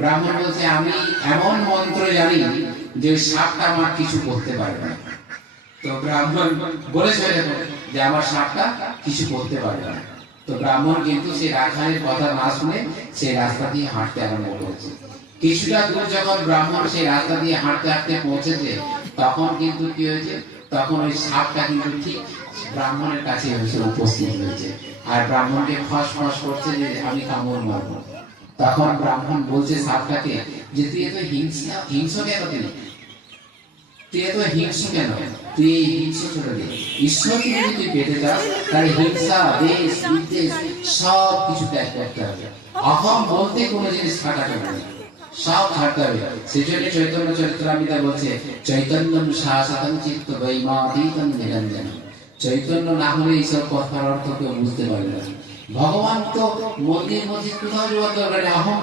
ব্রাহ্মণ বলছে আমি এমন মন্ত্র জানি যে সাপটা আমার কিছু করতে পারবে না। তো ব্রাহ্মণ বলেছে যে আমার সাপটা কিছু করতে পারবে না। তো ব্রাহ্মণ কিন্তু সেই রাখালের কথা না শুনে সেই রাস্তা দিয়ে হাঁটতে আরম্ভ করেছে। কিছুটা দূর যখন ব্রাহ্মণ সেই রাস্তা দিয়ে হাঁটতে হাঁটতে পৌঁছেছে, তখন কিন্তু কি হয়েছে, তখন ওই সাপটা কিন্তু ঠিক ব্রাহ্মণের কাছে এসে উপস্থিত হয়েছে, আর ব্রাহ্মণকে ফস ফস করছে যে আমি কামড় মারবো। তখন ব্রাহ্মণ বলছে সাপটাকে যে তুই এত হিংস্র কেন, তুই এত হিংস্র কেন, তুই এই হিংস্র ছেড়ে দে। ঈশ্বরকে যদি তুই পেতে চাস তাহলে হিংসা, দেশ বিদ্বেষ সব কিছু ত্যাগ করতে হবে। অহং বলতে কোনো জিনিস থাকা যাবে না, সব ছাড়তে হবে। সেজন্য চৈতন্য চরিতামৃতা বলছে চৈতন্যম শাশ্বতং চিত্ত বৈমাতীতং নিরঞ্জনম। চৈতন্য না হলে এইসব কথার অর্থ কেউ বুঝতে পারবে না। ভগবান তো মন্দির মসজিদ কোথাও যাওয়ার দরকার নেই, অহং